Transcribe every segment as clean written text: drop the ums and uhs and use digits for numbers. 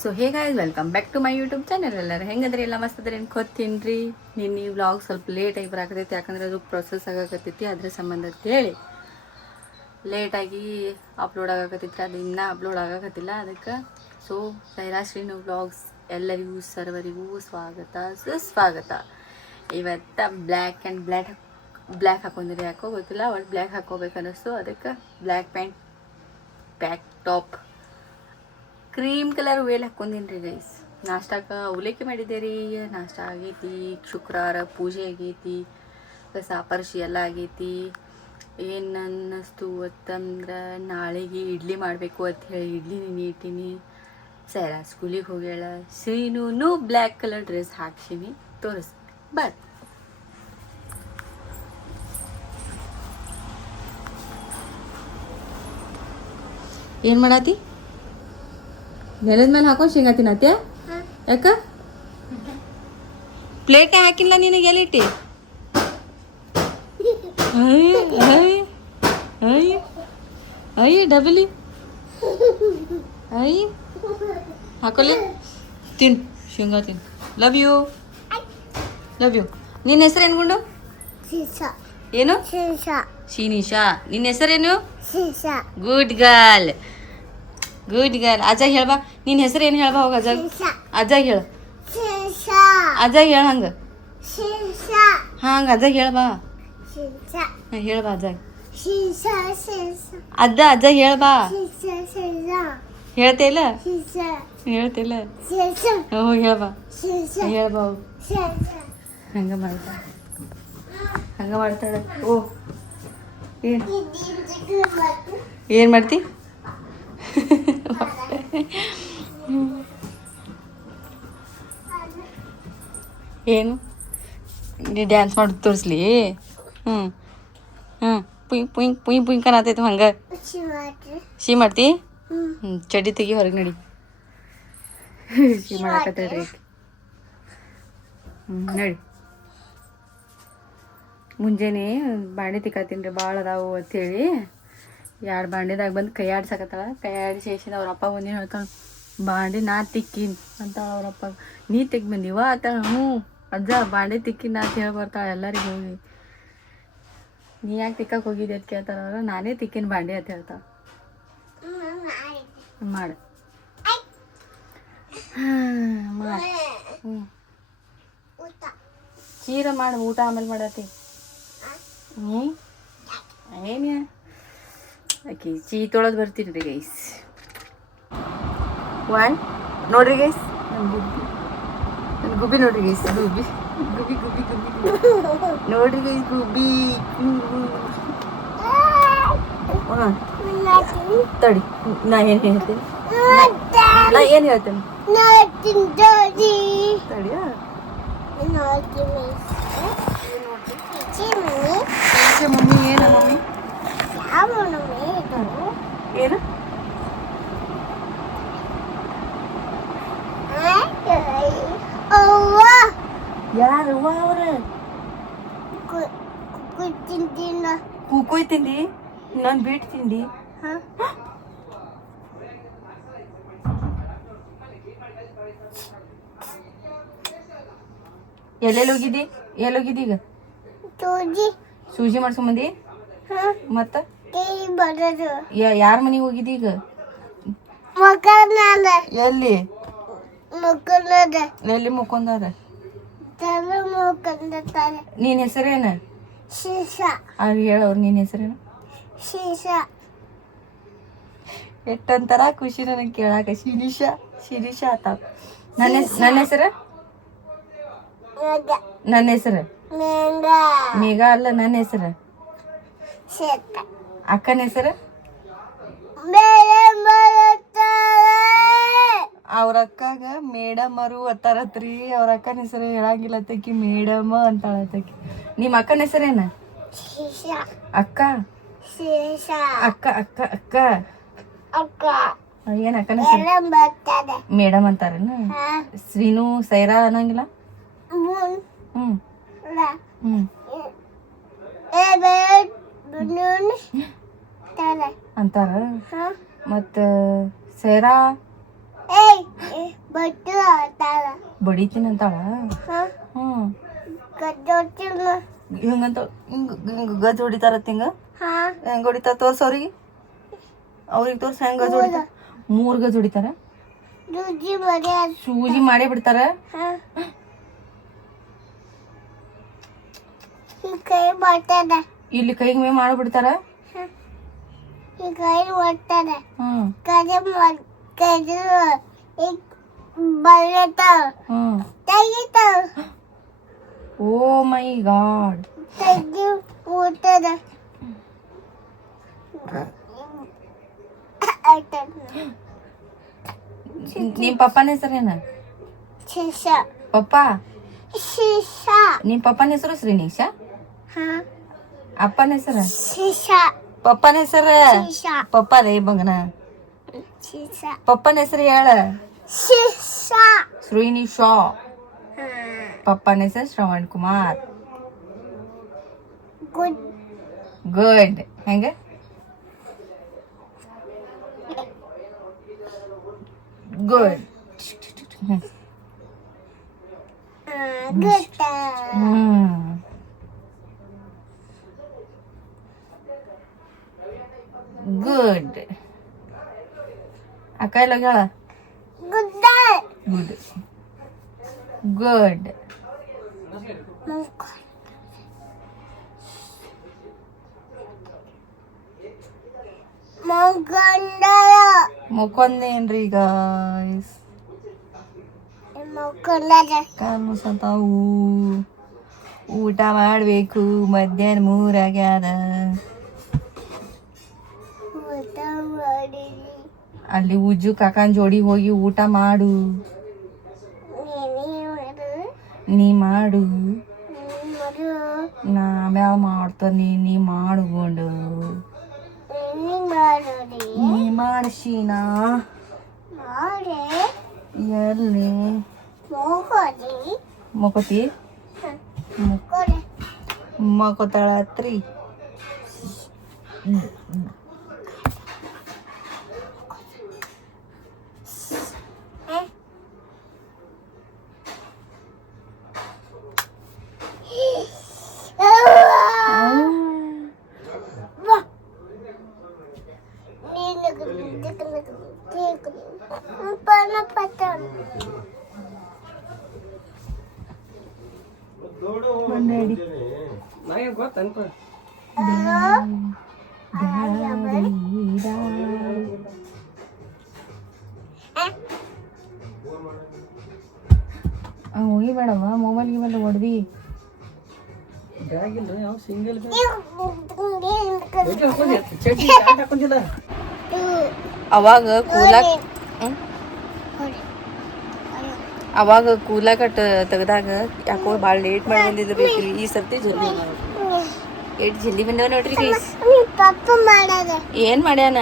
So ಹೇಗಾಯ್ತು welcome back to my YouTube channel. ಎಲ್ಲರೂ ಹೆಂಗಂದ್ರೆ ಎಲ್ಲ ಮಸ್ತ್ ಅದ್ರಿ ಅನ್ಕೋತೀನಿ ರೀ. ನಿನ್ನೆ ವ್ಲಾಗ್ ಸ್ವಲ್ಪ ಲೇಟಾಗಿ ಬರಾಕತ್ತೈತಿ, ಯಾಕಂದ್ರೆ ಅದು ಪ್ರೊಸೆಸ್ ಆಗಾಕತ್ತೈತಿ, ಅದ್ರ ಸಂಬಂಧ ಅಂತೇಳಿ ಲೇಟಾಗಿ ಅಪ್ಲೋಡ್ ಆಗಾಕತ್ತೈತಿ. ಅದು ಇನ್ನೂ ಅಪ್ಲೋಡ್ ಆಗಾಕತ್ತಿಲ್ಲ ಅದಕ್ಕೆ. ಸೊ ಸೈರಾ ಶ್ರೀನು ವ್ಲಾಗ್ಸ್ ಎಲ್ಲರಿಗೂ ಸರ್ವರಿಗೂ ಸ್ವಾಗತ ಸುಸ್ವಾಗತ. ಇವತ್ತು ಬ್ಲ್ಯಾಕ್ ಆ್ಯಂಡ್ ಬ್ಲ್ಯಾಕ್ ಹಾಕೊಂಡಿರಿ, ಯಾಕೋ ಗೊತ್ತಿಲ್ಲ, ಒಟ್ಟು ಬ್ಲ್ಯಾಕ್ ಹಾಕೋಬೇಕು ಅನ್ನಿಸ್ತು. ಅದಕ್ಕೆ black pant, back top, cream colour veil ಹಾಕ್ಕೊಂಡೀನಿ ರೀ ಗೈಸ್. ನಾಷ್ಟಾಕ ಅವಲಕ್ಕಿ ಮಾಡಿದ್ದೆ ರೀ. ನಾಷ್ಟ ಆಗೈತಿ, ಶುಕ್ರವಾರ ಪೂಜೆ ಆಗೈತಿ, ಸಾಪರ್ಶಿ ಎಲ್ಲ ಆಗೈತಿ. ಏನು ಅನ್ನಿಸ್ತು ಅಂತಂದ್ರೆ ನಾಳೆಗೆ ಇಡ್ಲಿ ಮಾಡಬೇಕು ಅಂತ ಹೇಳಿ ಇಡ್ಲಿ ನೀಟೀನಿ. ಸೈರಾ ಸ್ಕೂಲಿಗೆ ಹೋಗ್ಯಾಳ. ಶ್ರೀನೂ ಬ್ಲ್ಯಾಕ್ ಕಲರ್ ಡ್ರೆಸ್ ಹಾಕ್ಸೀನಿ, ತೋರಿಸ್ತೀನಿ ಬಟ್ ಏನು ಮಾಡಾತಿ? ನೆಲದ ಮೇಲೆ ಹಾಕೊಂಡು ಶೇಂಗಾ ತಿನ್ನತ್ಯ? ಯಾಕ ಪ್ಲೇಟೇ ಹಾಕಿಲ್ಲ ನಿನಗೆ? ಎಲ್ಲಿಟ್ಟಿ? ಅಯ್ಯ ಡಬಲಿ ಅಯ್ಯ ಹಾಕೊಲ್ಲಿ, ತಿನ್ ಶೇಂಗಾ ತಿನ್. Love you. ನಿನ್ನ ಹೆಸರೇನು ಗುಂಡು? ಏನು? ಶೀನಿಶಾ. ನಿನ್ನ ಹೆಸರೇನು? Good girl. ಅಜಯ್ ಹೇಳ್ಬಾ, ನಿನ್ನ ಹೆಸರು ಏನು ಹೇಳ್ಬಾ? ಹೋಗ ಅಜಯ್ ಹೇಳು. ಅಜಯ್ ಹೇಳ. ಹಂಗೆ ಅಜಯ್ ಹೇಳ್ಬಾ. ಹೇಳ್ಬಾ ಅಜಯ್. ಅಜಯ್ ಹೇಳ್ಬಾ. ಹೇಳ್ತೇಲ್ಲ ಹೋಗಿ ಹೇಳ್ಬಾ. ಹಂಗೆ ಮಾಡ್ತಾಳೆ. ಓ ಏನು ಮಾಡ್ತಿ? ಏನು ನೀ ಡ್ಯಾನ್ಸ್ ಮಾಡಿ ತೋರಿಸ್ಲಿ? ಪುಯ್ ಕನಾತೈತೆ ಹಂಗೆ. ಶೀ ಮಾಡ್ತಿ? ಚಡ್ಡಿ ತೆಗಿ, ಹೊರಗೆ ನಡಿ. ಶೀ ಮಾಡಾಕತ್ತೈತ್ರಿ. ನಡಿ. ಮುಂಜಾನೆ ಬಾಂಡೆ ತಿಕ್ಕಾತೀನಿ ರೀ, ಭಾಳ ಅದಾವು ಅಂಥೇಳಿ 2 ಬಾಂಡೆದಾಗ ಬಂದು ಕೈ ಆಡ್ಸಕತ್ತಾಳ. ಕೈ ಆಡಿಸಿ ಅವ್ರ ಅಪ್ಪ ಬಂದು ಹೇಳ್ತಾಳೆ, ಬಾಂಡೆ ನಾ ತಿಕ್ಕಿನ್ ಅಂತ. ಅವ್ರಪ್ಪ ನೀ ತೆಗ್ ಬಂದಿವ ಆತಾಳ. ಹ್ಞೂ ಅಜ್ಜ ಬಾಂಡೆ ತಿಕ್ಕಿನ ಅಂತ ಹೇಳಿ ಬರ್ತಾಳೆ ಎಲ್ಲರಿಗೆ ಹೋಗಿ. ನೀ ಯಾಕೆ ತಿಕ್ಕಕ್ಕೆ ಹೋಗಿದ್ದೆ ಅಂತ ಕೇಳ್ತಾರ ಅವ್ರು. ನಾನೇ ತಿಕ್ಕಿನ ಬಾಂಡೆ ಅಂತ ಹೇಳ್ತಾಳೆ. ಮಾಡು. ಚೀರ ಮಾಡಿ ಊಟ ಆಮೇಲೆ ಮಾಡತ್ತಿ. ಏನು ಆಕಿ ಚೀ ತೊಳೋದು ಬರ್ತೀನಿ ರೀ ಗೈಸ್. ನೋಡ್ರಿ ಗೈಸ್, ನನ್ನ ಗುಬ್ಬಿ ನೋಡ್ರಿ ಗೈಸ್. ಗುಬ್ಬಿ ನೋಡ್ರಿ ಗೈಸ್, ಗುಬ್ಬಿ. ತಡಿ, ನಾ ಏನು ಹೇಳ್ತೀನಿ? ತಡಿಯ ಮಮ್ಮಿ. ಏನು ಮಮ್ಮಿ? ಏನು? ಯಾರು ಅವ್ರ? ಕೂಕೋಯ್ ತಿಂಡಿ? ನಾನು ಬೀಟ್ ತಿಂಡಿ. ಎಲ್ಲೆಲ್ಲಿ ಹೋಗಿದ್ದಿ ಈಗ? ಸೂಜಿ ಮಾಡ್ಸ್ಕೊಂಬಂದಿ? ಮತ್ತ ಯಾರ ಮನೆಗೆ ಹೋಗಿದ್ದಿ ಈಗ? ಎಲ್ಲಿ ಮುಕ್ಕೊಂದಾರ? ನಿನ್ನ ಹೆಸರೇನು? ಅವ್ರಿಗೆ ಹೇಳವ್ರು ನಿನ್ನ ಹೆಸರೇನು? ಎಷ್ಟೊಂಥರ ಖುಷಿ ನನಗೆ ಕೇಳಾಕ. ಶಿರೀಷಾ ಆತ. ನನ್ನ ಹೆಸರು ಮೇಘ ಅಲ್ಲ. ನನ್ನ ಹೆಸರು ಅಕ್ಕನ ಹೆಸರು? ಅವ್ರ ಅಕ್ಕಾಗ ಮೇಡಮರು ಅತ್ತಾರತ್ರಿ. ಅವ್ರ ಅಕ್ಕನ ಹೆಸರು ಹೇಳಂಗಿಲ್ಲ ತಕ್ಕಿ, ಮೇಡಮ್ ಅಂತಾಳತ್ತಕಿ. ನಿಮ್ಮ ಅಕ್ಕನ ಹೆಸರೇನ? ಅಕ್ಕ ಏನ್ ಅಕ್ಕನ ಹೆಸರು? ಮೇಡಮ್ ಅಂತಾರೇನು? ಶ್ರೀನು ಸೈರಾ ಅನ್ನಂಗಿಲ್ಲ? ಅಂತಾರ. ಮತ್ತ ಸೈರಾ ಬಡಿತೀನಿ ಅಂತಾಳ. ಹ್ಮ್ ಹಿಂಗಂತ ಹಿಂಗ ಗಜ್ ಹೊಡಿತಾರತ್ತ ಹಿಂಗ ಹೆಂಗ ಹೊಡಿತಾರ ತೋರ್ಸ ಅವ್ರಿಗೆ ತೋರ್ಸ ಹೆಂಗ ಗಜ್ ಹೊಡಿತಾರ. 3 ಗಜ್ ಹೊಡಿತಾರ. ಸೂಜಿ ಮಾಡೇ ಬಿಡ್ತಾರ. ಇಲ್ಲಿ ಕೈಗೆ ಮೇ ಮಾಡ್ಬಿಡ್ತಾರ. ಓ ಮೈ ಗಾಡ್. ನಿಮ್ ಪಪ್ಪನ ಹೆಸರೇನ? ಪಪ್ಪ ನಿಮ್ ಪಪ್ಪನ ಹೆಸರು ಶ್ರೀನಿಶ್. ಅಪ್ಪನ ಹೆಸರ? ಪಪ್ಪನ ಹೆಸರ ಪಪ್ಪ ರೇ ಬಂಗನ. ಪಪ್ಪನ ಹೆಸರು ಹೇಳ. ಶ್ರೀನಿಶ್. ಪಪ್ಪನ ಹೆಸರು ಶ್ರವಣ್ ಕುಮಾರ್. ಗುಡ್. ಹೆಂಗ? ಗುಡ್. ಗುಡ್. ಅಕ್ಕ ಎಲ್ಲ ಹೇಳ. ಗುಡ್. ಗುಡ್. ಮುಕ್ಕೊಂದೇನ್ರಿ ಗಾಯ್ಸ್? ಕಾಲು ಸತಾವು. ಊಟ ಮಾಡ್ಬೇಕು. ಮಧ್ಯಾಹ್ನ 3 ಆಗ್ಯಾದ. ಅಲ್ಲಿ ಉಜ್ಜು ಕಾಕನ್ ಜೋಡಿ ಹೋಗಿ ಊಟ ಮಾಡು. ನೀ ಮಾಡು. ನಾ ಆಮ್ಯಾವ ಮಾಡ್ತಾನೆ. ನೀ ಮಾಡ್ಕೊಂಡು ನೀ ಮಾಡ್ಸಿನಾ ಎಲ್ಲಿ ಮಕ್ಕೋತಿ? ಮಕ್ಕೋತಾಳತ್ರಿ. ಹೋಗಿ ಬೇಡವ ಮೊಬೈಲ್ಗೆ ಮೇಲೆ ಹೊಡ್ದಿ. ಅವಾಗ ಕೂಲ ಕಟ್ ತೆಗ್ದಾಗ ಯಾಕೋ ಭಾಳ ಲೇಟ್ ಮಾಡಿ ಬಂದಿದ್ರು. ಈ ಸರ್ತಿ ಜಲ್ದಿ ಜಲ್ದಿ ಬಂದವ ನೋಡ್ರಿ. ಏನ್ ಮಾಡ್ಯಾನ?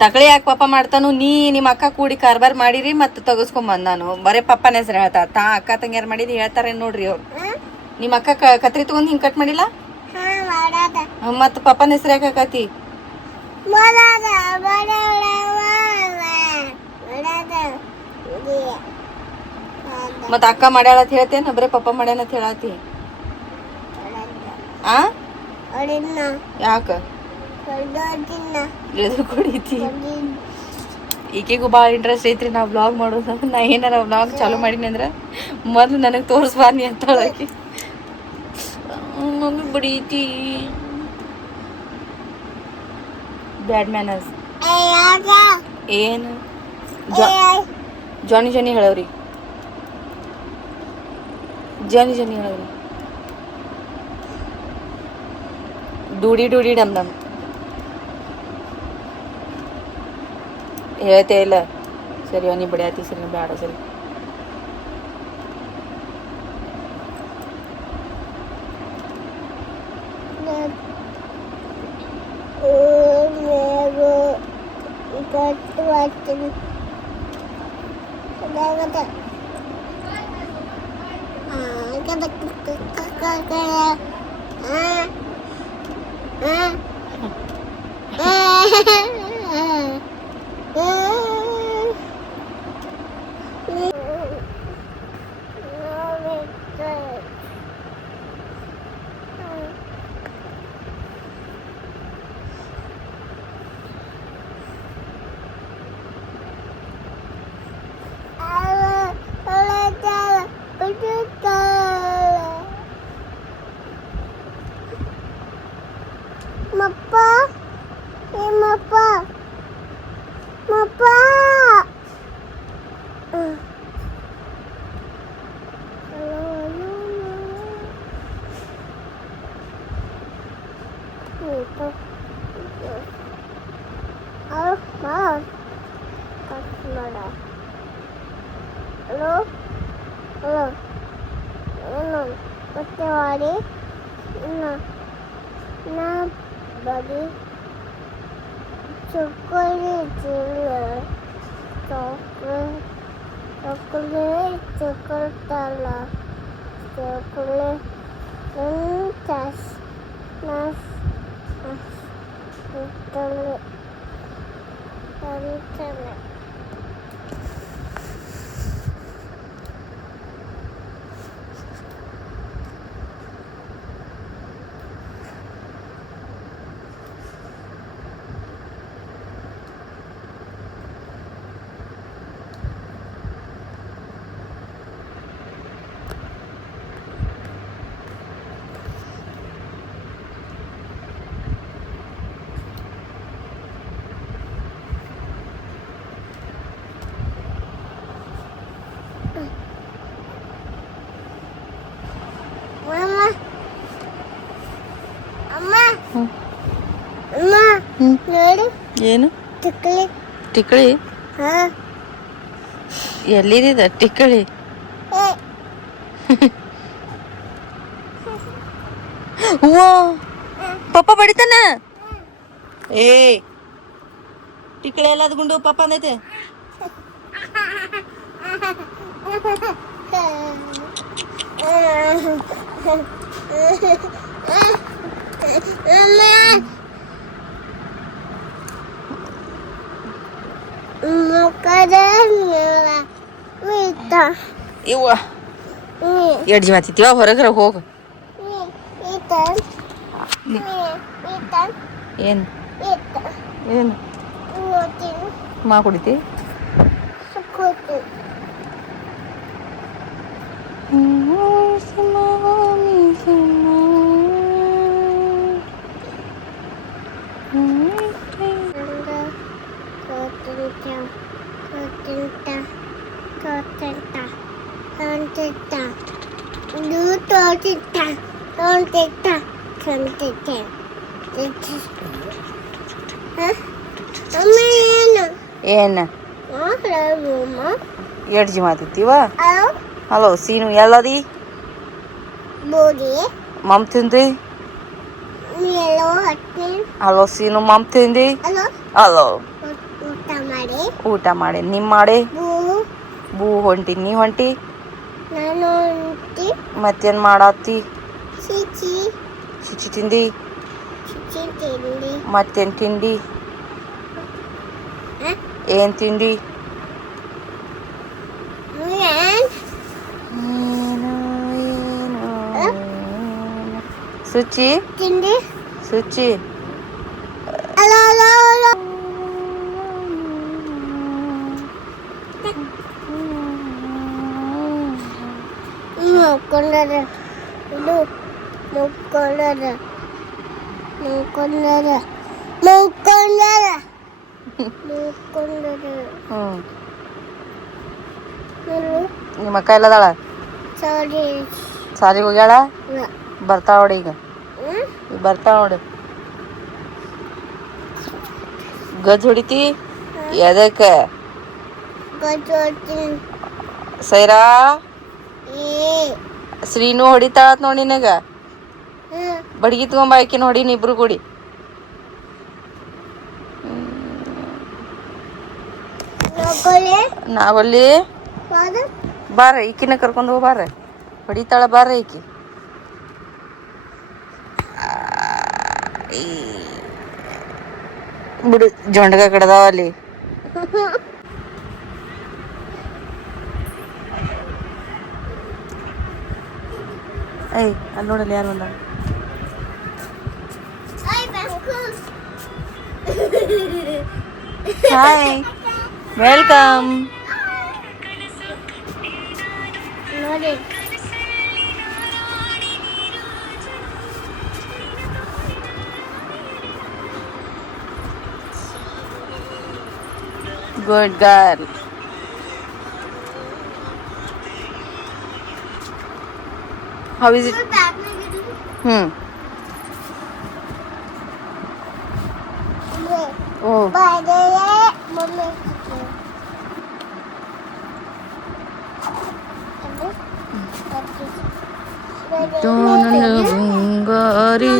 ತಕಳಿ ಯಾಕೆ ಪಾಪ ಮಾಡ್ತಾನು? ನಿಮ್ಮ ಅಕ್ಕ ಕೂಡಿ ಕಾರ್ಬಾರ್ ಮಾಡಿರಿ ಮತ್ತೆ ತೆಗಸ್ಕೊಂಬಂದ್. ನಾನು ಬರೇ ಪಪ್ಪನ ಹೆಸರು ಹೇಳ್ತಾ ಅಕ್ಕ ತಂಗಿಯಾರು ಮಾಡಿದ್ ಹೇಳ್ತಾರ ನೋಡ್ರಿ ಅವ್ರು. ನಿಮ್ಮ ಅಕ್ಕ ಕತ್ರಿ ತಗೊಂಡ್ ಹಿಂಗ್ ಕಟ್ ಮಾಡಿಲ್ಲ ಮತ್ತ ಪಪ್ಪನ ಹೆಸರು ಯಾಕೆ ಹಾಕತಿ? ಮತ್ತ ಅಕ್ಕ ಮಾಡ್ಯಾಳ ಅಂತ ಹೇಳ್ತೇನ ಬರೇ ಪಪ್ಪ ಮಾಡ್ಯಾನ ಅಂತ ಹೇಳತಿ? ಯಾಕ ಎದು ಕುಡಿತಿ? ಈಕೆಗೂ ಭಾಳ ಇಂಟ್ರೆಸ್ಟ್ ಐತ್ರಿ ನಾ ವ್ಲಾಗ್ ಮಾಡೋದು. ನಾ ಏನಾರ ವ್ಲಾಗ್ ಚಾಲು ಮಾಡೀನಿ ಅಂದ್ರೆ ಮೊದ್ಲು ನನಗೆ ತೋರಿಸ್ಬಾರ್ನಿ ಅಂತ ಹೇಳಾಕಿ. ಮಮ್ಮಿ ಬಡೀತಿ. Bad manners. ಏನು ಜಾನಿ ಹೇಳವ್ರಿ. ಜಾನಿ ಹೇಳವ್ರಿ. ಡೂಡಿ ಡಮ್ ಡಮ್ ಹೇಳ್ತೇ ಇಲ್ಲ. ಸರಿ ನೀ ಬಡಿಯಾತಿ. ಸರಿ ಬೇಡ. ಸರಿ ಹಲೋ ಹಲೋ ಏನು ಮತ್ತೆ ಮಾಡಿ ನಾ ಬರೀ ಚಾಕ್ಲೇಟ್ ಚಾಕ್ಲೇಟ್ ಚಾಕ್ಲೇಟ್ ಅಲ್ಲ ಚಾಕ್ಲೇಟ್ ನಸ್ ನಸ್ ಅಂತಲೇ ಅಂತಲೇ ನೋಡಿ ಏನು ತಿಕ್ಲಿ ಟಿಕ್ಕಳಿ ಹಾ ಎಲ್ಲಿದೆ ಟಿಕ್ಕಳಿ ಹೂವ ಪಪ್ಪ ಬಡಿತಾನ ಏ ಟಿಕ್ಕಳಿ ಎಲ್ಲ ಅದ್ಗುಂಡು ಪಪ್ಪ ಅಂದೈತೆ ಇವ್ವ ಎಡ್ಜಿ ಮಾತಿತ್ತೀವ ಹೊರಗರ ಹೋಗ ಏನು ಏನು ಮಾ ಕುಡಿತಿ ಏನು ಎಡ್ಜಿ ಮಾತಿತ್ತೀವ ಹಲೋ ಸೀನು ಎಲ್ಲದಿ ಮಮ್ ತಿಂದಿ ಹಲೋ ಸೀನು ಮಮ್ ತಿಂದಿ ಹಲೋ ಊಟ ಮಾಡಿ ನಿಮ್ ಮಾಡಿ ಬೂ ಹೊಂಟಿ ನೀ ಹೊಂಟಿ ಮತ್ತೇನ್ ಮಾಡತ್ತಿ ಚಿಚಿ ತಿಂದಿ ಮತ್ತೇನ್ ತಿಂಡಿ ಏನ್ ತಿಂಡಿ ಸುಚಿ ಸುಚಿ ಮುಕ್ಕೊಂಡರ ಇದು ಮುಕ್ಕೊಂಡರ ಮುಕ್ಕೊಂಡರ ಮುಕ್ಕೊಂಡರ ಮುಕ್ಕೊಂಡರ ನಿಮ್ಮ ಅಕ್ಕ ಎಲ್ಲದಾಳ ಸಾರಿ ಸಾಲಿಗೆ ಹೋಗ್ಯಾಳ ಬರ್ತಾಳ ನೋಡಿ ಈಗ ಬರ್ತಾಳ ನೋಡಿ ಗಜ್ ಹೊಡಿತಿ ಎದಕ್ಕ ಸೈರಾ ಶ್ರೀನು ಹೊಡಿತಾಳತ್ ನೋಡಿ ನಿನಗ ಬಡ್ಗಿ ತಗೊಂಬ ಆಕಿನ ಹೊಡಿನ ಇಬ್ರು ಕೂಡಿ ನಾವಲ್ಲಿ ಬಾರ ಈಕಿನ ಕರ್ಕೊಂಡು ಹೋಗ ಬಾರ ಹೊಡಿತಾಳ ಬಾರ ಈಕಿ ಬಿಡು ಜೊಂಡ್ಗ ಕಡ್ದಾವ ಅಲ್ಲಿ ಏಯ್ ಅಲ್ಲಿ ನೋಡಲ್ಲಿ ಯಾರು ಬಂದ ಹಾಯ್ ವೆಲ್ಕಮ್ ನೋಡಿ good girl how is it ಓ ನನ್ನ ಬಂಗಾರಿ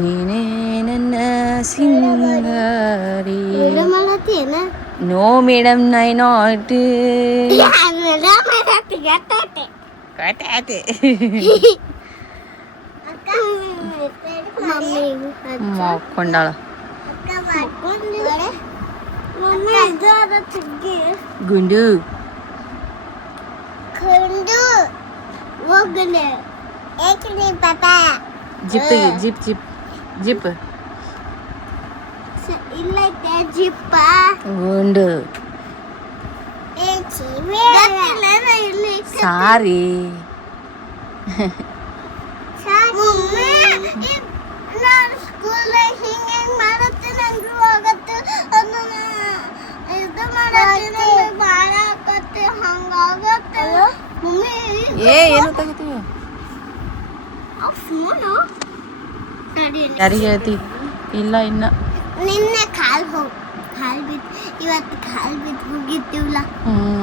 ನೀನೇ ನನ್ನ ಸಿಂಗಾರಿ. ನೋ ಮೇಡಮ್ ನೈ ನಾಟ್ ಮಕ್ಕೊಂಡಾಳ. ಗುಂಡು ಜಿಪ್ ಜಿಪ್ ಜಿಪ್ ಜಿಪ್ ಇಲ್ಲೈತೆ ಜಿಪ್ಪ ಗುಂಡು ಸಾರಿ. ಏ ಏನು ತಗೋತೀವಿ ಯಾರಿಗೆ ಹೇಳ್ತಿ? ಇಲ್ಲ ಇನ್ನ ನಿನ್ನೆ ಕಾಲ್ ಬಿದ್ದು ಇವತ್ತು ಕಾಲ್ ಬಿದ್ದು ಹೋಗಿದ್ದೀವಲ್ಲ.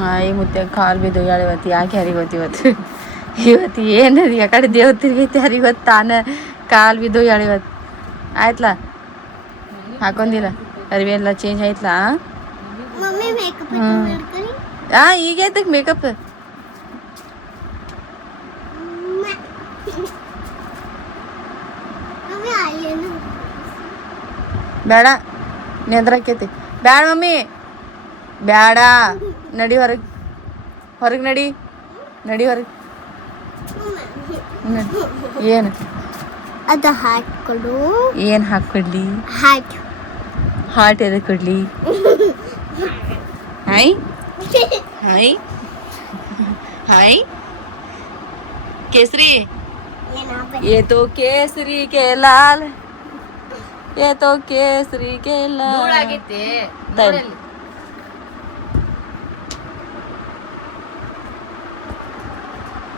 ಆಯಿ ಮುತ್ತೆ ಕಾಲು ಬಿದ್ದು ಯಾಳು ಇವತ್ತು. ಯಾಕೆ ಯಾರಿಗೆ ಗೊತ್ತು ಇವತ್ತು? ಇವತ್ತು ಏನದು ಯಾಕಡೆ ದೇವ್ ತಿರ್ಗೈತಿ ಯಾರಿಗೆ ಗೊತ್ತು? ತಾನ ಕಾಲು ಬಿದ್ದು ಯಾಳು ಇವತ್ತು. ಆಯ್ತಲ್ಲ ಹಾಕೊಂಡಿಲ್ಲ ಅರಿವಿ ಎಲ್ಲ ಚೇಂಜ್ ಆಯ್ತಲ್ಲ. ಮಮ್ಮಿ ಮೇಕಪ್ ಈಗ ಆಯ್ತಕ್ಕೆ ಮೇಕಪ್ ಬೇಡ ನೆದ್ರಾಕೈತಿ. ಬ್ಯಾಡ ಮಮ್ಮಿ ಬ್ಯಾಡ, ನಡಿ ಹೊರಗೆ ಹೊರಗೆ ನಡಿ ನಡಿ ಹೊರಗೆ. ಏನು ಅದು ಹಾಕ್ಕೊಡು. ಏನು ಹಾಕ್ಕೊಡ್ಲಿ? ಹಾಟ್ ಎದಕ್ಕೆ ಕೊಡ್ಲಿ? ಹಾಯ್ ಹಾಯ್ ಹಾಯ್ ಕೇಸರಿ. ये तो केसरी के लाल, ये तो केसरी के लाल.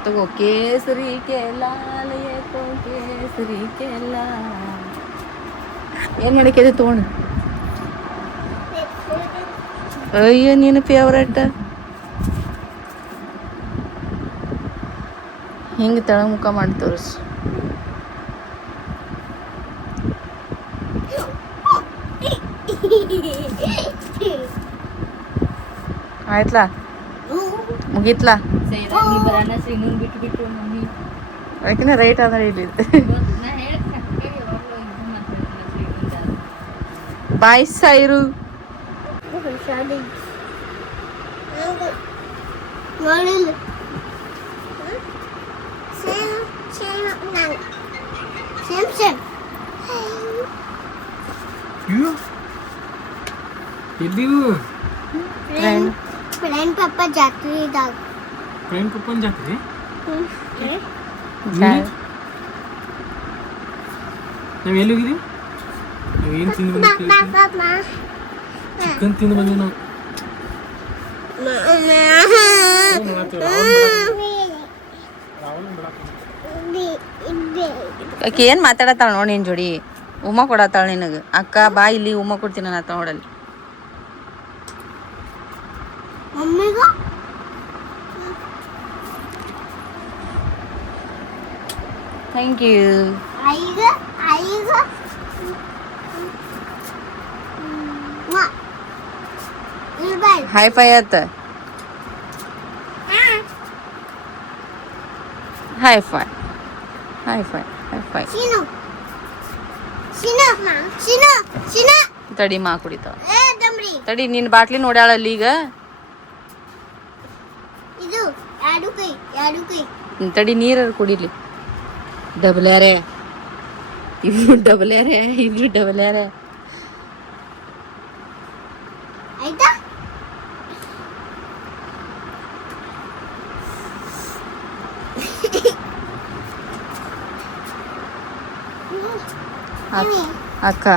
तो वो केसरी के लाल, ये तो केसरी के लाल. ಏನ್ ಮಾಡಕ್ಕೆ ತಗೊಂಡು? ಅಯ್ಯೋ ನೀನು ಫೇವ್ರೇಟ್. ಹಿಂಗೆ ತಳ ಮುಖ ಮಾಡಿ ತೋರಿಸು. ಆಯ್ತಲ್ಲ ಮುಗೀತ್ಲಾ? ಅದಕ್ಕಿಂತ ರೈಟ್ ಅಂದ್ರೆ ಇಲ್ಲಿ ಬಾಯ್ ಸೈರು. ಫ್ರೆಂಡ್ ಪಪ್ಪ ಜಾತ್ರೆ ಇದ್ದಾಗ ಫ್ರೆಂಡ್ ಪಪ್ಪನ ಜಾತ್ರೆ ನಾವು ಎಲ್ಲಿ ಹೋಗಿದ್ದೀವಿ? ನಾವು ಏನು ತಿಂದು ಬಂದಿದ್ದೀವಿ? ಚಿಕನ್ ತಿಂದು ಬಂದಿವಿ ನಾವು. ಆಕೆ ಏನು ಮಾತಾಡತ್ತಾಳ ನೋಡಿ ನಿನ್ ಜೋಡಿ? ಉಮ್ಮ ಕೊಡತ್ತಾಳ ನಿನಗೆ. ಅಕ್ಕ ಬಾ ಇಲ್ಲಿ ಉಮ್ಮ ಕೊಡ್ತೀನಿ ನಾ ನೋಡಲ್ಲಿ. Thank you. ಹೈ ಫೈ ಆತ. High five high five high five. ತಡಿ ಮಾ ಕುಡಿತಾವ. ತಡಿ ನಿನ್ನ ಬಾಟ್ಲಿ ನೋಡ್ಯಾಳಲ್ಲಿ ಈಗ. ತಡಿ ನೀರು ಕುಡಿಲಿ. ಡಬಲ್ಯಾರೆ ಇಬ್ರು ಡಬಲ್ಯಾರೆ ಇಬ್ರು ಡಬಲ್ಯಾರೆ. ಆಯ್ತಾ? ಅಕ್ಕ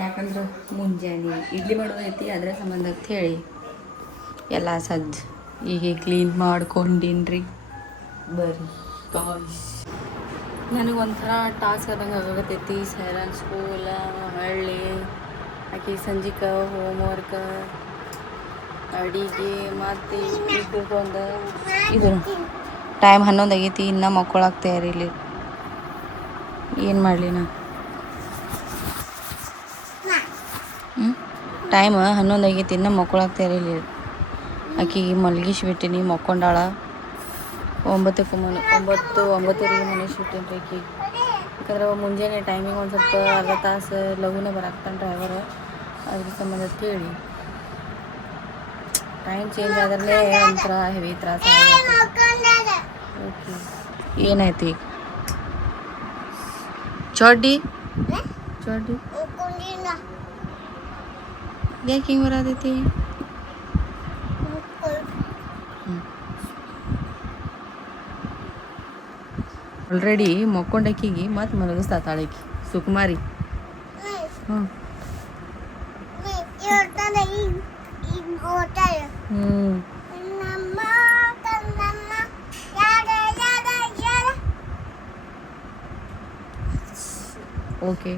ಯಾಕಂದ್ರೆ ಮುಂಜಾನೆ ಇಡ್ಲಿ ಮಾಡೋದೈತಿ, ಅದ್ರ ಸಂಬಂಧ ಅಂತ ಹೇಳಿ ಎಲ್ಲ ಸಜ್ಜು ಈಗ ಕ್ಲೀನ್ ಮಾಡ್ಕೊಂಡಿನ್ರಿ. ಬರ್ರಿ ಗಾಯ್ಸ್, ನನಗೊಂಥರ ಟಾಸ್ಕ್ ಆದಂಗೆ ಆಗತೈತಿ. ಸೈರನ್ ಸ್ಕೂಲ ಹಳ್ಳಿ ಆಕೆ ಸಂಜಿಕ ಹೋಮ್ವರ್ಕ್ ಅಡಿಗೆ ಮತ್ತು ಇದ್ರದ್ದೊಂದು ಇದು ಟೈಮ್ 11 ಆಗೈತಿ. ಇನ್ನೂ ಮಕ್ಕಳಾಗ ತಯಾರಿಲ್ಲ. ಏನು ಮಾಡಲಿ ನಾ? ಟೈಮ್ 11 ಆಗೈತಿ. ಇನ್ನೂ ಮಕ್ಕಳಾಗ ತಯಾರಿಲ್ಲ. ಆಕೆಗೆ ಮಲಗಿಸ್ಬಿಟ್ಟಿನಿ, ಮಕ್ಕೊಂಡಾಳ. 9:09 ಮನಸ್ಬಿಟ್ಟೇನಿ ರೀ ಆಕೆಗೆ. ಯಾಕಂದ್ರೆ ಮುಂಜಾನೆ ಟೈಮಿಂಗ್ ಒಂದು ಸ್ವಲ್ಪ ಅರ್ಧ ತಾಸು ಲಘುನ ಬರಾಕ್ತಾನೆ ಡ್ರೈವರ್. ಅದ್ರ ಸಂಬಂಧ ಹೇಳಿ ಟೈಮ್ ಚೇಂಜ್ ಆದ್ರೆ ಒಂಥರ ಹೆವಿ ತ್ರಾಸ. ಓಕೆ, ಏನಾಯ್ತು ಈಗ? ಚಡ್ಡಿ ಯಾಕೆ ಹಿಂಗೆ ಬರತೈತಿ? ಆಲ್ರೆಡಿ ಮಕ್ಕೊಂಡಕ್ಕಿಗೆ ಮತ್ತೆ ಮಲಗಿಸ್ತಾ ತಾಳಕಿ ಸುಕುಮಾರಿ. ಹ್ಞೂ ಓಕೆ.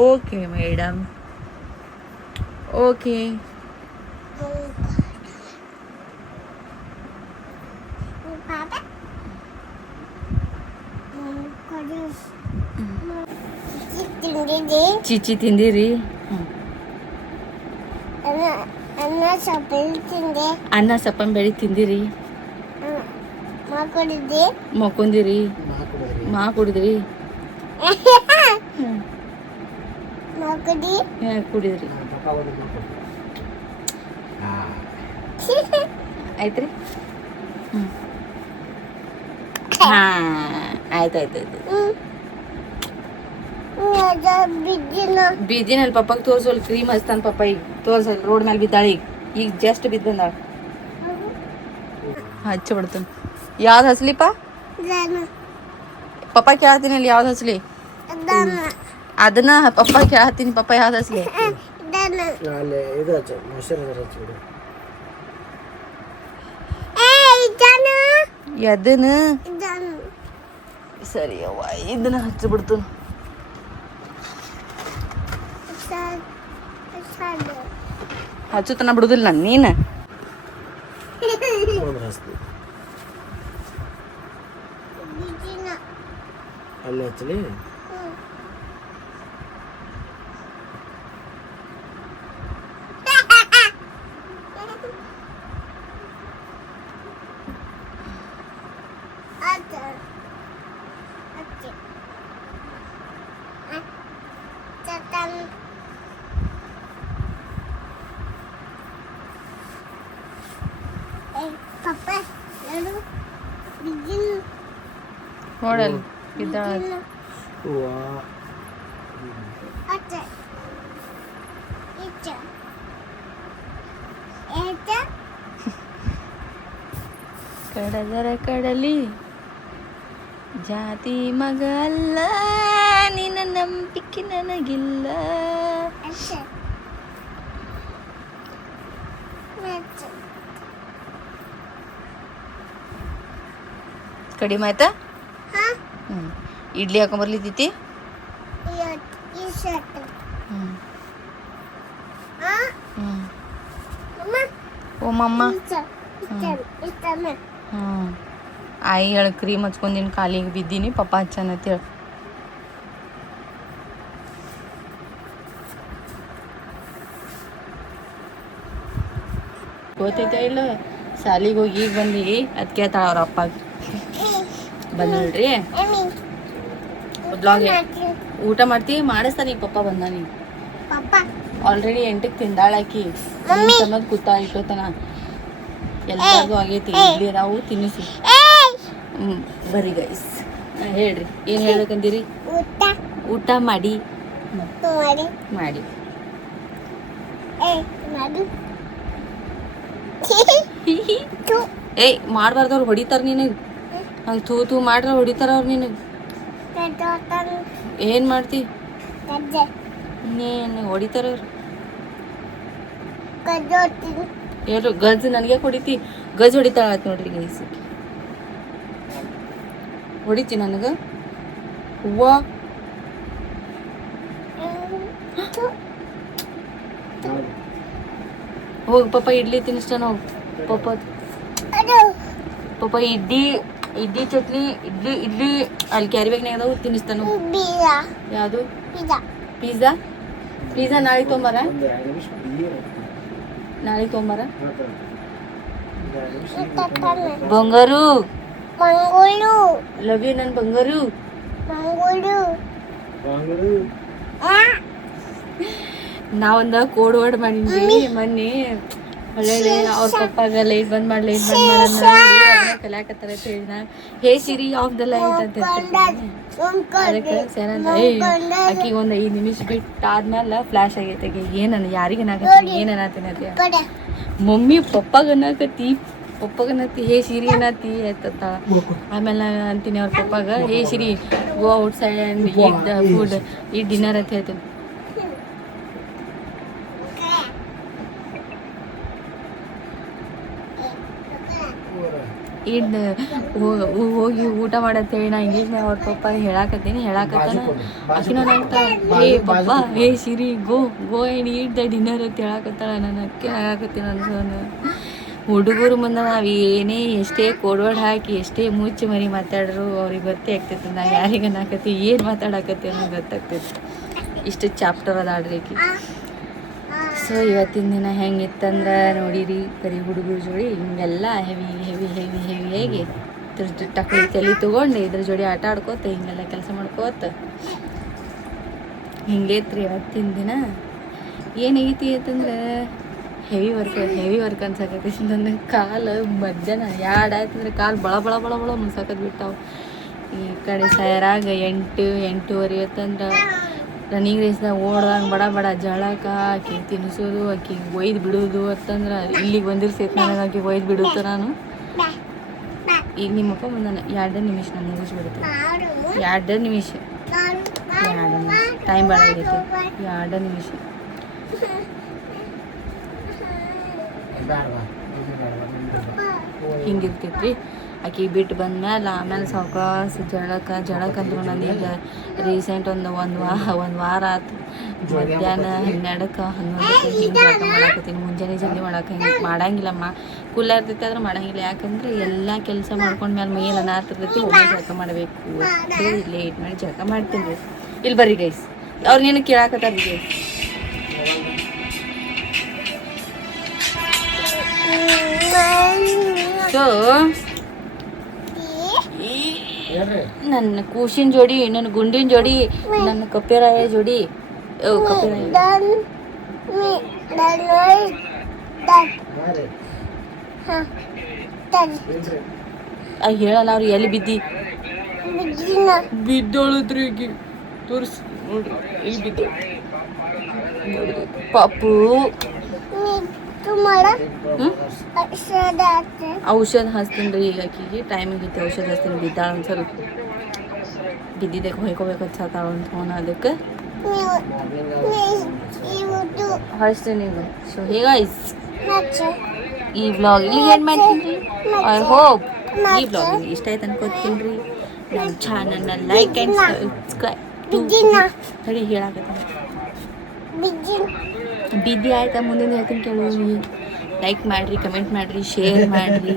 Okay madam, okay. ಚಿಚ್ಚಿ ತಿಂದಿರಿ? ಅನ್ನ ಸಪ್ಪನ್ ಬೆಳಿ ತಿಂದಿರಿ? ಮಕ್ಕೊಂದಿರಿ? ಮಾ ಕುಡಿದ್ರಿ? ಕುಡಿದ್ರಿ? ಆಯ್ತ್ರಿ? ಆಯ್ತಾಯ್ತು. ಬಿದ್ದಿನಲ್ಲಿ ಪಪ್ಪಗೆ ತೋರ್ಸೋಲ್ ಕ್ರೀಮ್ ಹಚ್ತಾನ. ಪಪ್ಪ ಈಗ ತೋರ್ಸಲ್ ರೋಡ್ ಮೇಲೆ ಬಿದ್ದಾಳ. ಈಗ ಜಸ್ಟ್ ಬಿದ್ದು ಬಂದಾಳ. ಹಚ್ಚಿ ಬಿಡ್ತಾನ. ಯಾವ್ದು ಹಚ್ಲಿಪ್ಪ? ಪಪ್ಪ ಕೇಳ್ತೀನಿ ಅಲ್ಲಿ ಯಾವ್ದು ಹಚ್ಲಿ? ಅದನ್ನ ಪಪ್ಪ ಕೇಳ್ತೀನಿ. ಪಪ್ಪ ಯಾವ್ದು ಹಚ್ಲಿ? ಎದನ? ಸರಿ ಅವ್ವ, ಇದನ್ನ ಹಚ್ಚಿಬಿಡ್ತಾನ. ಹಚ್ಚುತನ ಬಿಡುದಿಲ್ಲ ನಾನು. ನೀನು ಅಲ್ಲಿ ಹಚ್ಚಲಿ. ನೋಡಲ್ ಬಿದ್ದಾಳ. ಕಡದರ ಕಡಲಿ ಜಾತಿ ಮಗ ಅಲ್ಲ, ನಿನ್ನ ನಂಬಿಕೆ ನನಗಿಲ್ಲ. ಕಡಿಮೆ ಆಯ್ತಾ? ಇಡ್ಲಿ ಹಾಕೊಂಬರ್ಲಿತ್ತೈತಿ? ಓ ಮಮ್ಮ. ಆಯಿ ಹೇಳಿ ಕ್ರೀಮ್ ಹಚ್ಕೊಂದಿನಿ, ಕಾಲಿಗೆ ಬಿದ್ದೀನಿ, ಪಪ್ಪ ಹಚ್ಚನ ಅಂತೇಳಿ. ಗೊತ್ತೈತ ಇಲ್ಲ? ಶಾಲಿಗೆ ಹೋಗಿ ಈಗ ಬಂದು ಅದ್ ಕೇಳ್ತಾಳ ಅವ್ರ ಅಪ್ಪಾಗ. ಬಂದ್ರಿ ಬ್ಲಾಗ್ ಊಟ ಮಾಡ್ತಿ? ಮಾಡಿಸ್ತಾನ ಈಗ ಪಪ್ಪ ಬಂದಾನಿ. ಆಲ್ರೆಡಿ 8ಕ್ಕೆ ತಿಂದಾಳಾಕಿ. ಸಮದ್ ಕೂತಾ ಇಟ್ಟೋತನ ಎಲ್ಲರಿಗೂ ಆಗೈತಿ. ಇಡ್ಲಿ ಅದಾವು, ತಿನ್ನಿಸಿ. ಬರ್ರಿ ಗೈಸ್, ಹೇಳ್ರಿ ಏನ್ ಹೇಳ್ಬೇಕಂದಿರಿ? ಊಟ ಮಾಡಿ ಮಾಡಿ ಏಯ್ ಮಾಡ್ಬಾರ್ದವ್ರು ಹೊಡಿತಾರ ನಿನಗೆ. ಹಂಗೆ ತೂ ಮಾಡ್ರ ಹೊಡಿತಾರ ಅವ್ರು ನಿನಗೆ. ಏನ್ ಮಾಡ್ತಿ? ನೀನು ಹೊಡಿತಾರ ಅವ್ರು. ಗಜೋತೀನಿ ಯಾರು ಗಜ್ ನನಗೆ ಹೊಡಿತಿ ಗಜ್ ಹೊಡಿತಾಳ ನೋಡ್ರಿ ಗೈಸ್ ಹೊಡಿತಿ ನನಗೆ ಹೂವ ಹೋಗಿ ಪಪ್ಪ ಇಡ್ಲಿ ತಿನ್ನಿಸ್ತಾನ ಹೋಗಿ ಪಪ್ಪ ಅದು ಪಪ್ಪ ಇಡ್ಲಿ ಚಟ್ನಿ ಇಡ್ಲಿ ಅಲ್ಲಿ ಕ್ಯಾರಿ ಬ್ಯಾಗ್ನಾಗ ಅದಾವು ತಿನ್ನಿಸ್ತಾನು ಬೀಜಾ ಯಾವುದು ಪಿಜ್ಜಾ ಪಿಜ್ಜಾ ಪಿಜ್ಜಾ ನಾಳೆ ತೊಂಬಾರ ನಾಳೆ ತೊಂಬಾರ ಬಂಗಾರು ಮಂಗಳೂರು ಲವ್ ಯು ನನ್ನ ಬಂಗಾರು ಮಂಗಳೂರು ನಾವೊಂದ ಕೋಡ್ ವರ್ಡ್ ಮಾಡಿದ್ವಿ ಮೊನ್ನೆ ಒಳ್ಳೆ ಅವ್ರ ಪಪ್ಪಾಗ ಲೈಟ್ ಬಂದ್ ಮಾಡಿ ಕಲ್ಯಾಕತ್ತಾರ ಅಂತ ಹೇಳಿನ ಹೇ ಸಿರಿ ಆಫ್ ದ ಲೈಟ್ ಅಂತ ಅದಕ್ಕೆ ಸೇನಂತ ಆಕಿಗೆ ಒಂದು 5 ನಿಮಿಷ ಬಿಟ್ಟು ಆದ್ಮೇಲೆ ಫ್ಲಾಶ್ ಆಗೈತೆ ಏನನ್ನ ಯಾರಿಗೇನಾಗತ್ತೀನಿ ಏನನ್ನತ್ತೀನಿ ಅಂತ ಮಮ್ಮಿ ಪಪ್ಪಗನ್ನತಿ ಹೇ ಸಿರಿ ಅನ್ನತಿ ಆಯ್ತತ್ತ ಆಮೇಲೆ ಅಂತೀನಿ ಅವ್ರ ಪಪ್ಪಾಗ ಹೇ ಸಿರಿ ಗೋ ಔಟ್ ಸೈಡ್ ಆ್ಯಂಡ್ ಈಟ್ ದ ಫುಡ್ ಈ ಡಿನ್ನರ್ ಅಂತ ಹೇಳ್ತೀನಿ ಹೋಗಿ ಊಟ ಮಾಡತ್ತೇಳಿ ನಾ ಇಂಗ್ಲೀಷ್ನಾಗ ಅವ್ರ ಪಪ್ಪ ಹೇಳಾಕತ್ತಾನ ಆಕಿನ ಅಂತ ಹೇ ಪಪ್ಪ hey Siri go and heat the dinner ಅಂತ ಹೇಳಾಕತ್ತಾಳ ನಾನು ಅಕ್ಕೆ ಆಗಾಕತ್ತೀನಿ ಅನ್ಸೋನು ಹುಡುಗರು ಮುಂದೆ ನಾವು ಏನೇ ಎಷ್ಟೇ ಕೋಡ್ವರ್ಡ್ ಹಾಕಿ ಎಷ್ಟೇ ಮುಚ್ಚಿ ಮರಿ ಮಾತಾಡ್ರು ಅವ್ರಿಗೆ ಗೊತ್ತೇ ಆಗ್ತೈತೆ ನಾವು ಯಾರಿಗೆ ಅನ್ನಾಕತ್ತಿ ಏನು ಮಾತಾಡಕತ್ತಿ ಅನ್ನೋದು ಗೊತ್ತಾಗ್ತೈತಿ ಇಷ್ಟು ಚಾಪ್ಟರ್ ಅದಾಡ್ರಿ ಆಕಿ ಸೊ ಇವತ್ತಿನ ದಿನ ಹೆಂಗಿತ್ತಂದ್ರೆ ನೋಡಿರಿ ಬರೀ ಹುಡುಗರ ಜೋಡಿ ಹಿಂಗೆಲ್ಲ ಹೆವಿ ಟಕ್ಳಿ ತಲೆ ತೊಗೊಂಡು ಇದ್ರ ಜೋಡಿ ಆಟ ಆಡ್ಕೋತ ಹಿಂಗೆಲ್ಲ ಕೆಲಸ ಮಾಡ್ಕೋತ ಹಿಂಗೈತ್ರಿ ಇವತ್ತಿನ ದಿನ ಏನಾಗೈತಿ ಅಂತಂದ್ರೆ ಹೆವಿ ವರ್ಕ್ ಅನ್ಸಕತ್ತೈತಿ ನನ್ನ ಕಾಲು ಮಧ್ಯಾಹ್ನ ಆಯ್ತಂದ್ರೆ ಕಾಲು ಬಳ ಮುನ್ಸಾಕತ್ ಬಿಟ್ಟಾವು ಈ ಕಡೆ ಸೈರಾಗ 8-8:30 ಅಂತಂದ್ರೆ ರನ್ನಿಂಗ್ ರೇಸ್ದಾಗ ಓಡ್ದಾಗ ಬಡ ಜಳಕ ಆಕಿ ತಿನ್ನಿಸೋದು ಆಕಿ ಒಯ್ದು ಬಿಡೋದು ಅಂತಂದ್ರೆ ಇಲ್ಲಿಗೆ ಬಂದಿರ್ಸೈತೆ ನನಗೆ ಆಕಿ ಒಯ್ದು ಬಿಡುತ್ತೆ ನಾನು ಈಗ ನಿಮ್ಮಪ್ಪ ಬಂದಾನ 2 ನಿಮಿಷ ನಾನು ಮುಗಿಸ್ಬಿಡುತ್ತೆ 2 ನಿಮಿಷ ಟೈಮ್ ಭಾಳ ಆಗೈತಿ 2 ನಿಮಿಷ ಹಿಂಗಿರ್ತೈತ್ರಿ ಆಕಿ ಬಿಟ್ಟು ಬಂದ್ಮೇಲೆ ಆಮೇಲೆ ಸಾವಕಾಶ ಜಳಕ ಅಂದ್ರು ನಾನು ಈಗ ರೀಸೆಂಟ್ ಒಂದು ವಾರ ಆಯ್ತು ಮಧ್ಯಾಹ್ನ 12ಕ್ಕೆ 11ಕ್ಕೆ ಹಿಂಗೆ ಜಳಕ ಮಾಡಾಕತ್ತೀನಿ ಮುಂಜಾನೆ ಜಲ್ದಿ ಹಿಂಗೆ ಮಾಡಂಗಿಲ್ಲ ಕುಲ್ಲ ಇರ್ತೈತಿ ಆದ್ರೆ ಮಾಡಂಗಿಲ್ಲ ಯಾಕಂದ್ರೆ ಎಲ್ಲ ಕೆಲಸ ಮಾಡ್ಕೊಂಡ್ಮೇಲೆ ಮೇಲೆ ಅನಾತಿರ್ತೈತಿ ಒಮ್ಮೆ ಜಳಕ ಮಾಡಬೇಕು ಲೇಟ್ ಮಾಡಿ ಜಳಕ ಮಾಡ್ತೀನಿ ರೀ ಇಲ್ಲಿ ಬರ್ರಿ ಗೈಸ್ ಅವ್ರು ನೀನು ಕೇಳಾಕತ್ತಾರ ಗೈಸ್ ಸೊ ನನ್ನ ಕೂಸಿನ ಜೋಡಿ ನನ್ನ ಗುಂಡಿನ ಜೋಡಿ ನನ್ನ ಕಪ್ಪೆರಾಯ ಜೋಡಿ ಹೇಳಲ್ಲ ಅವ್ರು ಎಲ್ಲಿ ಬಿದ್ದೋಳದ್ರಿ ಈಗ ತೋರಿಸಿ ನೋಡ್ರಿ ಎಲ್ಲಿ ಬಿದ್ದು ಪಾಪು ಔಷಧ ಹಚ್ತೀನಿ ರೀ ಈಗ ಆಕಿಗೆ ಟೈಮಿಗೆ ಐತಿ ಔಷಧ ಹಚ್ತೀನಿ ಬಿದ್ದಾಳ ಒಂದ್ಸಲ ಬಿದ್ದಿದ್ದಕ್ಕೆ ಹೊಯ್ಕೋಬೇಕು ಹಚ್ಚಾತಾಳ ಅಂತ ಫೋನ್ ಅದಕ್ಕೆ ಹಚ್ತೀನಿ ಈಗ ಸೊ ಹೇಗಾಯ್ಸ್ ಈ ಬ್ಲಾಗ್ ಇಲ್ಲಿಗೆ ಏನು ಮಾಡ್ತೀನಿ ರೀ ಐ ಹೋಪ್ ಈ ಬ್ಲಾಗ್ ಇಷ್ಟ ಆಯ್ತು ಅನ್ಕೋತೀನಿ ರೀ ನನ್ನ ಚಾನಲ್ನ ಲೈಕ್ ಆ್ಯಂಡ್ ಸಬ್ಸ್ಕ್ರೈಬ್ ತಡಿ ಹೇಳಾಕತ್ತೀನಿ ಬಿದ್ದಿ ಆಯ್ತಾ ಮುಂದಿನ ಹೇಳ್ತೀನಿ ಕೇಳಿ ಲೈಕ್ ಮಾಡಿರಿ ಕಮೆಂಟ್ ಮಾಡಿರಿ ಶೇರ್ ಮಾಡಿರಿ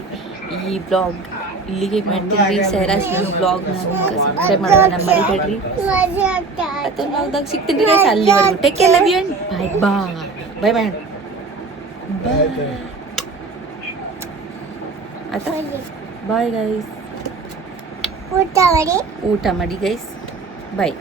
ಈ ಬ್ಲಾಗ್ ಇಲ್ಲಿಗೆ ಮಾಡ್ತೀನಿ ರೀ ಸೈರಾಸ್ ಬ್ಲಾಗ್ನ ಸಬ್ಸ್ಕ್ರೈಬ್ ಮಾಡೋದನ್ನ ಮರಿಬೇಡ್ರಿ ಮತ್ತೆ ಬ್ಲಾಗ್ದಾಗ ಸಿಗ್ತೀನಿ ರೀ ಗೈಸ್ ಅಲ್ಲಿವರೆಗೂ take care love you and bye ಆಯ್ತಾ ಬಾಯ್ ಗೈಸ್ ಊಟ ಮಾಡಿ ಗೈಸ್ ಬಾಯ್